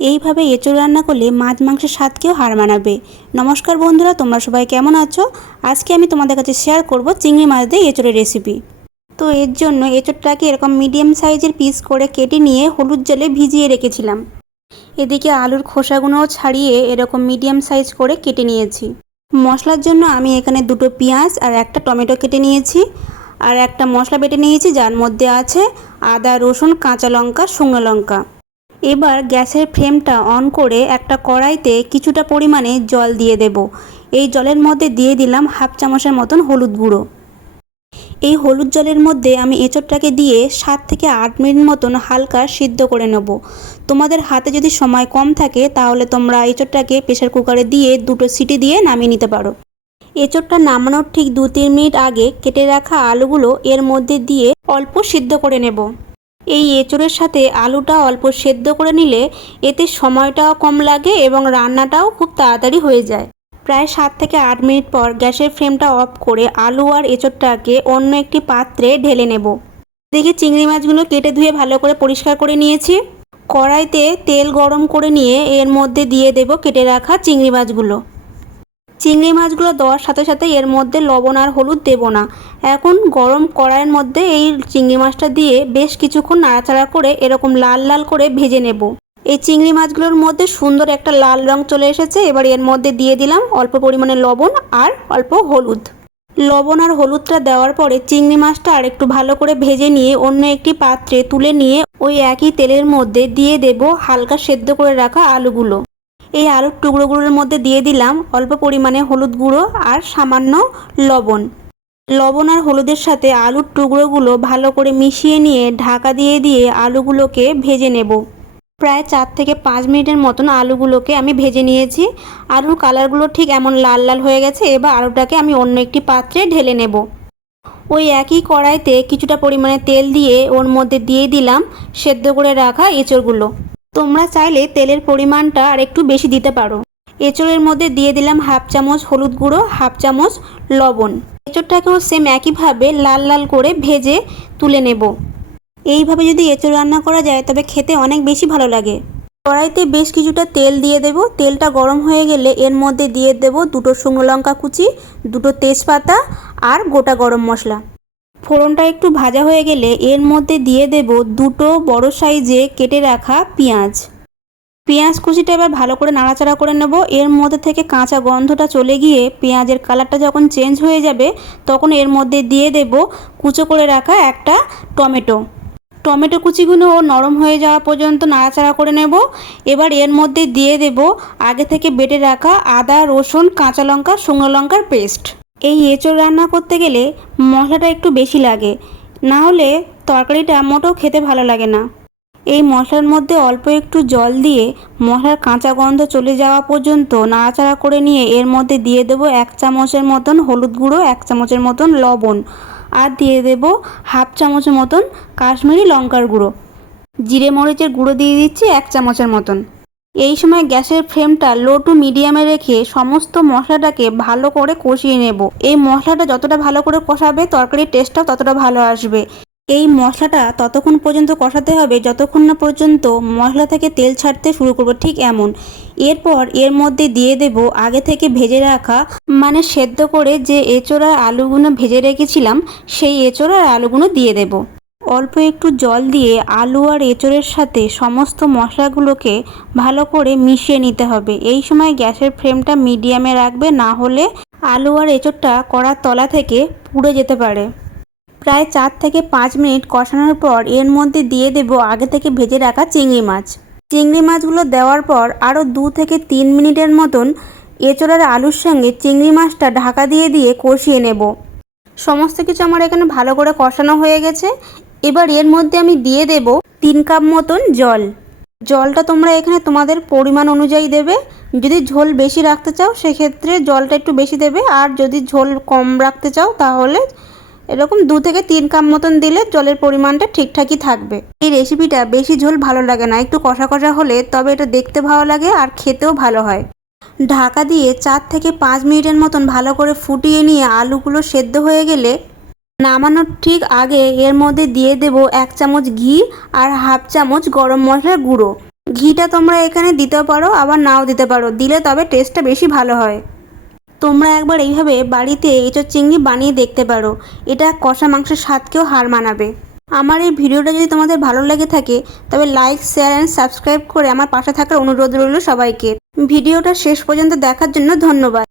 এইভাবে এঁচোড় রান্না করলে মাছ মাংসের স্বাদকেও হার মানাবে। নমস্কার বন্ধুরা, তোমরা সবাই কেমন আছো? আজকে আমি তোমাদের কাছে শেয়ার করব চিংড়ি মাছ দিয়ে এঁচোড়ের রেসিপি। তো এর জন্য এঁচোড়টাকে এরকম মিডিয়াম সাইজের পিস করে কেটে নিয়ে হলুদ জলে ভিজিয়ে রেখেছিলাম। এদিকে আলুর খোসাগুলোও ছাড়িয়ে এরকম মিডিয়াম সাইজ করে কেটে নিয়েছি। মশলার জন্য আমি এখানে দুটো পেঁয়াজ আর একটা টমেটো কেটে নিয়েছি, আর একটা মশলা বেটে নিয়েছি যার মধ্যে আছে আদা, রসুন, কাঁচা লঙ্কা, শুকনো লঙ্কা। এবার গ্যাসের ফ্লেমটা অন করে একটা কড়াইতে কিছুটা পরিমাণে জল দিয়ে দেব। এই জলের মধ্যে দিয়ে দিলাম হাফ চামচের মতন হলুদ গুঁড়ো। এই হলুদ জলের মধ্যে আমি এঁচোড়টাকে দিয়ে 7 থেকে 8 মিনিট মতন হালকা সিদ্ধ করে নেব। তোমাদের হাতে যদি সময় কম থাকে তাহলে তোমরা এঁচোড়টাকে প্রেসার কুকারে দিয়ে 2টো সিটি দিয়ে নামিয়ে নিতে পারো। এঁচোড়টা নামানোর ঠিক 2-3 মিনিট আগে কেটে রাখা আলুগুলো এর মধ্যে দিয়ে অল্প সিদ্ধ করে নেব। এই এঁচোড়ের সাথে আলুটা অল্প সেদ্ধ করে নিলে এতে সময়টাও কম লাগে এবং রান্নাটাও খুব তাড়াতাড়ি হয়ে যায়। প্রায় 7 থেকে 8 মিনিট পর গ্যাসের ফ্লেমটা অফ করে আলু আর এঁচোড়টাকে অন্য একটি পাত্রে ঢেলে নেব। দেখে চিংড়ি মাছগুলো কেটে ধুয়ে ভালো করে পরিষ্কার করে নিয়েছি। কড়াইতে তেল গরম করে নিয়ে এর মধ্যে দিয়ে দেব কেটে রাখা চিংড়ি মাছগুলো। চিংড়ি মাছগুলো দেওয়ার সাথে সাথে এর মধ্যে লবণ আর হলুদ দেব না। এখন গরম কড়াইয়ের মধ্যে এই চিংড়ি মাছটা দিয়ে বেশ কিছুক্ষণ নাড়াচাড়া করে এরকম লাল লাল করে ভেজে নেব। এই চিংড়ি মাছগুলোর মধ্যে সুন্দর একটা লাল রং চলে এসেছে। এবার এর মধ্যে দিয়ে দিলাম অল্প পরিমাণে লবণ আর অল্প হলুদ। লবণ আর হলুদটা দেওয়ার পরে চিংড়ি মাছটা আর একটু ভালো করে ভেজে নিয়ে অন্য একটি পাত্রে তুলে নিয়ে ওই একই তেলের মধ্যে দিয়ে দেব হালকা সেদ্ধ করে রাখা আলুগুলো। এই আলুর টুকরোগুলোর মধ্যে দিয়ে দিলাম অল্প পরিমাণে হলুদ গুঁড়ো আর সামান্য লবণ। লবণ আর হলুদের সাথে আলুর টুকরোগুলো ভালো করে মিশিয়ে নিয়ে ঢাকা দিয়ে আলুগুলোকে ভেজে নেব। প্রায় 4 থেকে 5 মিনিটের মতন আলুগুলোকে আমি ভেজে নিয়েছি। আলুর কালারগুলো ঠিক এমন লাল লাল হয়ে গেছে। এবার আলুটাকে আমি অন্য একটি পাত্রে ঢেলে নেব। ওই একই কড়াইতে কিছুটা পরিমাণে তেল দিয়ে ওর মধ্যে দিয়ে দিলাম সেদ্ধ করে রাখা এঁচোড়গুলো। তোমরা চাইলে তেলের পরিমাণটা আর একটু বেশি দিতে পারো। এঁচোড়ের মধ্যে দিয়ে দিলাম হাফ চামচ হলুদ গুঁড়ো, হাফ চামচ লবণ। এঁচোড়টাকেও সেম একইভাবে লাল লাল করে ভেজে তুলে নেব। এইভাবে যদি এঁচোড় রান্না করা যায় তবে খেতে অনেক বেশি ভালো লাগে। কড়াইতে বেশ কিছুটা তেল দিয়ে দেব। তেলটা গরম হয়ে গেলে এর মধ্যে দিয়ে দেব 2টো শুকনো লঙ্কা কুচি, 2টো তেজপাতা আর গোটা গরম মশলা। ফোড়নটা একটু ভাজা হয়ে গেলে এর মধ্যে দিয়ে দেব 2টো বড় সাইজে কেটে রাখা পেঁয়াজ। পেঁয়াজ কুচিটা এবার ভালো করে নাড়াচাড়া করে নেব। এর মধ্যে থেকে কাঁচা গন্ধটা চলে গিয়ে পেঁয়াজের কালারটা যখন চেঞ্জ হয়ে যাবে তখন এর মধ্যে দিয়ে দেব কুচো করে রাখা একটা টমেটো। টমেটো কুচিগুলো নরম হয়ে যাওয়া পর্যন্ত নাড়াচাড়া করে নেব। এবার এর মধ্যে দিয়ে দেব আগে থেকে বেটে রাখা আদা, রসুন, কাঁচা লঙ্কা, শুকনো লঙ্কার পেস্ট। এই এঁচোড় রান্না করতে গেলে মশলাটা একটু বেশি লাগে, না হলে তরকারিটা মোটেও খেতে ভালো লাগে না। এই মশলার মধ্যে অল্প একটু জল দিয়ে মশলার কাঁচা গন্ধ চলে যাওয়া পর্যন্ত নাড়াচাড়া করে নিয়ে এর মধ্যে দিয়ে দেব 1 চামচের মতন হলুদ গুঁড়ো, 1 চামচের মতন লবণ, আর দিয়ে দেব হাফ চামচের মতন কাশ্মীরি লঙ্কার গুঁড়ো। জিরে মরিচের গুঁড়ো দিয়ে দিচ্ছি 1 চামচের মতন। এই সময় গ্যাসের ফ্লেমটা লো টু মিডিয়ামে রেখে সমস্ত মশলাটাকে ভালো করে কষিয়ে নেব। এই মশলাটা যতটা ভালো করে কষাবে তরকারির টেস্টটাও ততটা ভালো আসবে। এই মশলাটা ততক্ষণ পর্যন্ত কষাতে হবে যতক্ষণ না পর্যন্ত মশলা থেকে তেল ছাড়তে শুরু করবে, ঠিক এমন। এরপর এর মধ্যে দিয়ে দেব আগে থেকে ভেজে রাখা মানে সেদ্ধ করে যে এঁচোড় আর আলুগুলো ভেজে রেখেছিলাম সেই এঁচোড় আর আলুগুলো দিয়ে দেব। অল্প একটু জল দিয়ে আলু আর এঁচোড়ের সাথে সমস্ত মশলাগুলোকে ভালো করে মিশিয়ে নিতে হবে। এই সময় গ্যাসের ফ্লেমটা মিডিয়ামে রাখবে, না হলে আলু আর এঁচোড়টা কড়ার তলা থেকে পুড়ে যেতে পারে। প্রায় 4 থেকে 5 মিনিট কষানোর পর এর মধ্যে দিয়ে দেব আগে থেকে ভেজে রাখা চিংড়ি মাছ। চিংড়ি মাছগুলো দেওয়ার পর আরও 2 থেকে 3 মিনিটের মতন এঁচোড় আর আলুর সঙ্গে চিংড়ি মাছটা ঢাকা দিয়ে কষিয়ে নেব। সমস্ত কিছু আমার এখানে ভালো করে কষানো হয়ে গেছে। এবার এর মধ্যে আমি দিয়ে দেব 3 কাপ মতন জল। জলটা তোমরা এখানে তোমাদের পরিমাণ অনুযায়ী দেবে। যদি ঝোল বেশি রাখতে চাও সেক্ষেত্রে জলটা একটু বেশি দেবে, আর যদি ঝোল কম রাখতে চাও তাহলে এরকম 2 থেকে 3 কাপ মতন দিলে জলের পরিমাণটা ঠিকঠাকই থাকবে। এই রেসিপিটা বেশি ঝোল ভালো লাগে না, একটু কষা কষা হলে তবে এটা দেখতে ভালো লাগে আর খেতেও ভালো হয়। ঢাকা দিয়ে 4 থেকে 5 মিনিটের মতন ভালো করে ফুটিয়ে নিয়ে আলুগুলো সেদ্ধ হয়ে গেলে নামানোর ঠিক আগে এর মধ্যে দিয়ে দেব 1 চামচ ঘি আর হাফ চামচ গরম মশলার গুঁড়ো। ঘিটা তোমরা এখানে দিতেও পারো, আবার নাও দিতে পারো, দিলে তবে টেস্টটা বেশি ভালো হয়। তোমরা একবার এইভাবে বাড়িতে এঁচোড় চিংড়ি বানিয়ে দেখতে পারো, এটা কষা মাংসের স্বাদকেও হার মানাবে। আমার এই ভিডিওটা যদি তোমাদের ভালো লেগে থাকে তবে লাইক, শেয়ার অ্যান্ড সাবস্ক্রাইব করে আমার পাশে থাকার অনুরোধ রইল সবাইকে। ভিডিওটা শেষ পর্যন্ত দেখার জন্য ধন্যবাদ।